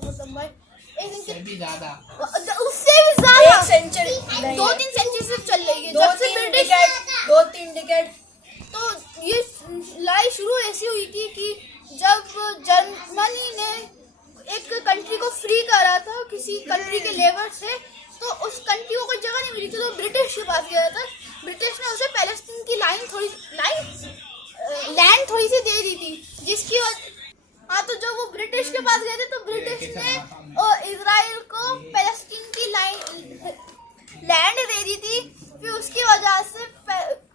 तो खत्म भाई, उससे भी ज्यादा, उससे भी ज्यादा, 1 सेंचुरी 2-3 सेंचुरी से चल रही है, 2-3 डिकेड 2-3 डिकेड। तो ये लड़ाई शुरू ऐसी हुई थी कि जब जर्मनी ने एक कंट्री को फ्री करा था किसी कंट्री के लेबर से, तो उस कंट्री को कोई जगह नहीं मिली थी, तो ब्रिटिश के पास गया था। ब्रिटिश ने उसे पैलेस्टीन की लैंड थोड़ी सी दे दी थी, जिसकी हाँ, तो जब वो ब्रिटिश के पास गए थे तो ब्रिटिश ने इजराइल को पैलेस्टीन की लैंड दे दी थी। फिर उसकी वजह से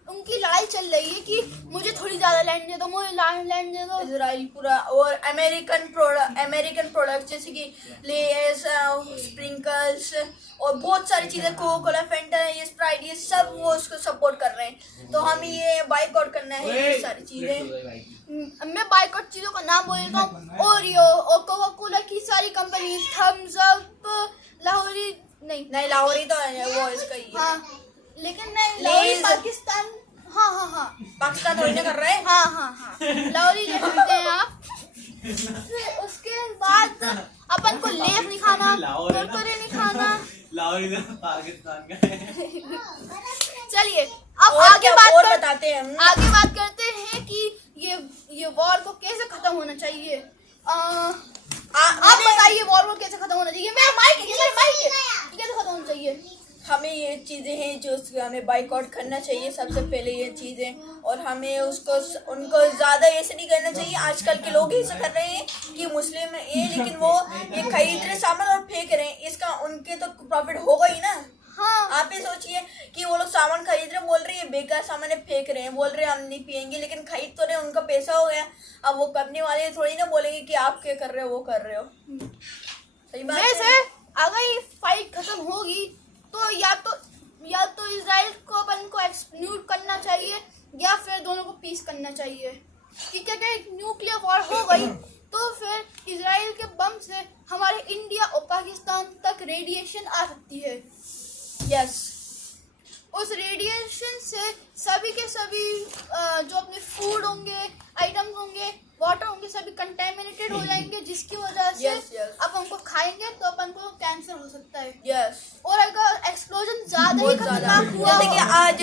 उनकी लड़ाई चल रही है कि मुझे थोड़ी ज्यादा लैंड दे दो, मुझे लैंड दे दो। इजराइल पूरा, और अमेरिकन प्रोडक्ट जैसे कि लेस, स्प्रिंकल्स और बहुत सारी चीजें, कोका कोला, फेंटा, ये स्प्राइट, ये सब वो उसको सपोर्ट कर रहे हैं। तो हमें ये बाइकआउट करना है ये सारी चीजें। मैं बाइकआउट चीजों का नाम बोल देता हूँ, ओरियो और कोका कोला की सारी कंपनी, थम्स अप, लाहौरी नहीं लाहौरी तो है वो इसका ही है। हाँ, लेकिन नहीं, लाहौरी पाकिस्तान, हाँ पाकिस्तान थोड़ी ना कर रहे हैं। हाँ लाहौरी ले सकते हैं आप। फिर उसके बाद अपन को लेस नहीं खाना, कुरकुरे नहीं खाना। लाहौरी तो पाकिस्तान का है। चलिए अब आगे बताते हैं। आगे बात करते हैं कि ये वॉर को कैसे खत्म होना चाहिए। आप बताइए वॉर को कैसे खत्म होना चाहिए। मेरा माइक कैसे खत्म होना चाहिए। हमें ये चीज़ें हैं जो हमें बाइकआउट करना चाहिए सबसे पहले ये चीज़ें, और हमें उनको ज़्यादा ऐसे नहीं करना चाहिए। आजकल के लोग ऐसा कर रहे हैं कि मुस्लिम ये, लेकिन वो ये खरीद रहे सामान और फेंक रहे हैं, इसका उनके तो प्रॉफिट होगा ही ना। हाँ, आप ये सोचिए कि वो लोग सामान खरीद रहे, बोल रहे हैं बेकार सामान है, फेंक रहे हैं, बोल रहे हैं हम नहीं पियेंगे, लेकिन खरीद तो रहे, उनका पैसा हो गया। अब वो करने वाले थोड़ी ना बोलेंगे कि आप क्या कर रहे हो, वो कर रहे हो। सही बात है। अगर ये फाइट खत्म होगी तो या तो इजराइल को अपन को एक्सक्लूड करना चाहिए या फिर दोनों को पीस करना चाहिए। ठीक है, अगर न्यूक्लियर वॉर हो गई तो फिर इजराइल के बम से हमारे इंडिया और पाकिस्तान तक रेडिएशन आ सकती है। यस, उस रेडिएशन से सभी के सभी जो अपने फूड होंगे, आइटम्स होंगे, वाटर होंगे, सभी कंटेमिनेटेड हो जाएंगे, जिसकी वजह से अब हमको खाएंगे तो अपन को कैंसर हो सकता है। यस, और अगर एक्सप्लोजन ज्यादा ही खतरनाक हुआ, जैसे कि आज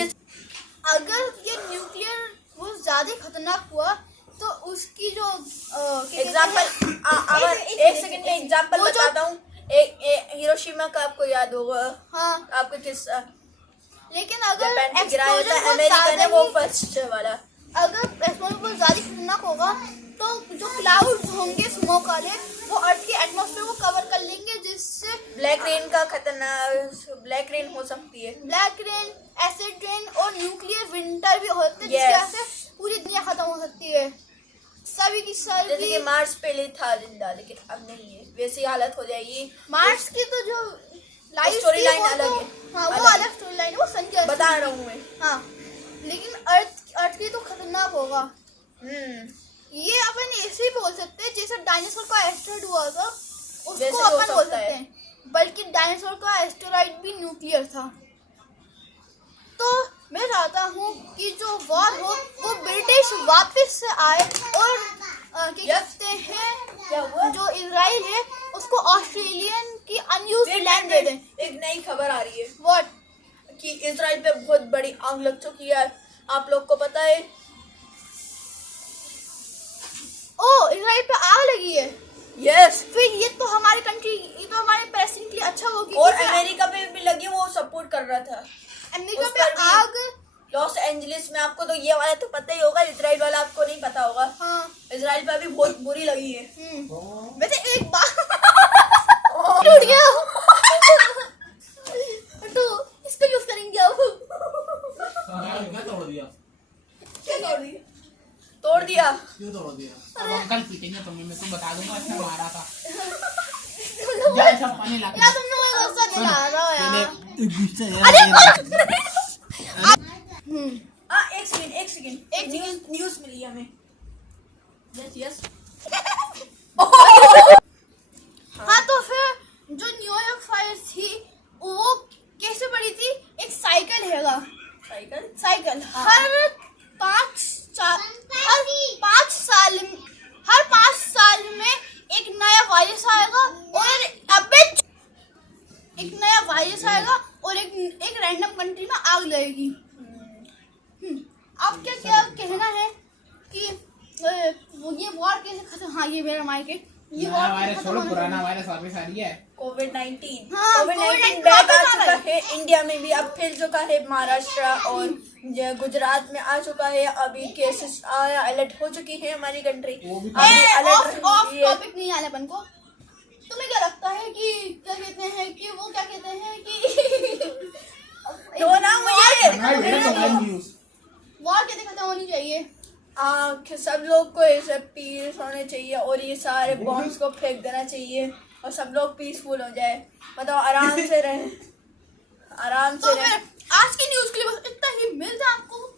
अगर ये न्यूक्लियर वो ज्यादा खतरनाक हुआ तो उसकी जो एग्जाम्पल, एक सेकंड में एग्जाम्पल बताता हूँ। हिरोशिमा का आपको याद होगा। हाँ, आपको किस्सा, लेकिन अगर एक्सप्लोजन अमेरिका ने वो फर्स्ट वाला, अगर एक्सप्लोजन बहुत ज्यादा खतरनाक होगा तो जो क्लाउड्स होंगे स्मोक वाले, वो अर्थ के एटमॉस्फेयर को कवर कर लेंगे, जिससे ब्लैक रेन का खतरनाक ब्लैक रेन हो सकती है। ब्लैक रेन, एसिड रेन और न्यूक्लियर विंटर भी होते हैं, Yes. जिसकी वजह से पूरी दुनिया खत्म हो सकती है। सभी की जैसे कि सभी मार्स पहले था जिंदा, लेकिन अब नहीं है, वैसी हालत हो जाएगी। मार्स की तो जो लाइफ स्टोरी लाइन अलग है। हाँ, वो अलग स्टोरी लाइन है, वो सन की बता रहा हूँ मैं। हाँ, लेकिन अर्थ की तो खतरनाक होगा। ये अपन ऐसे ही बोल सकते हैं जैसे डायनासोर का एस्टेरॉइड हुआ था, उसको अपन बोल सकते हैं, बल्कि डायनासोर का एस्टेरॉइड भी न्यूक्लियर था। तो मैं चाहता हूँ कि जो वॉर हो वो ब्रिटिश वापस से आए और क्या कहते हैं, जो इजराइल है उसको ऑस्ट्रेलियन की अनयूज्ड लैंड दे दें। एक नई खबर आ रही है। व्हाट? कि इजराइल पे बहुत बड़ी आग लग चुकी है, आप लोग को पता है? ओ, इजराइल पे आग लगी है। यस, फिर ये तो हमारी कंट्री, ये तो हमारे प्रेसिडेंट के लिए अच्छा होगी। और अमेरिका पे भी लगी, वो सपोर्ट कर रहा था। अमेरिका पे आग, लॉस एंजलिस में, आपको तो ये वाला तो पता ही होगा, इजराइल वाला आपको नहीं पता होगा। हाँ, इजराइल पे भी बहुत बुरी लगी है। वैसे एक बात टूट गया तो इसको यूज करेंगे अब। क्या तोड़ दिया? क्या तोड़ दिया? तोड़ दिया? क्यों तोड़ दिया? अब अंकल पीटेंगे तुम्हें, मैं तो बता दूंगा अच्छा मारा था। यार तुम लोग को गुस्सा दिला रहा हो यार। एक सेकंड न्यूज़ मिली हमें। यस हाँ, तो फिर जो न्यूयॉर्क फायर थी वो कैसे पड़ी थी? एक साइकिल हैगा, साइकिल हर 5 साल में एक नया वायरस आएगा और अबे एक नया वायरस आएगा और एक रैंडम कंट्री में आग लगेगी। आप क्या क्या कहना है कि ये वॉर कैसे खत्म? हाँ, ये मेरा माइक है। ये नया वॉर वायरस कैसे छोड़ो, खत्म पुराना होगा? वायरस वापस आ रही है। कोविड-19 हाँ, कोविड-19 COVID-19 बैक आ वापस आ चुका रहा है इंडिया में भी, अब फिर चुका है महाराष्ट्र और गुजरात में आ चुका है। अभी केसेस अलर्ट हो चुकी है हमारी कंट्री। वो भी अभी अलर्ट ऑफ टॉपिक नहीं आने अपन को। तुम्हें क्या लगता है कि क्या कहते हैं कि वो क्या कहते हैं कि तो ना मुझे हमारी वीडियो तो लाइव न्यूज़। वॉर कैसे खत्म होनी चाहिए? सब लोग को ऐसे पीस होने चाहिए और ये सारे बॉम्ब्स को फेंक देना चाहिए और सब लोग पीसफुल हो जाए, मतलब आराम से रहे, आराम तो से रहे। फिर आज की न्यूज़ के लिए बस इतना ही। मिलता है आपको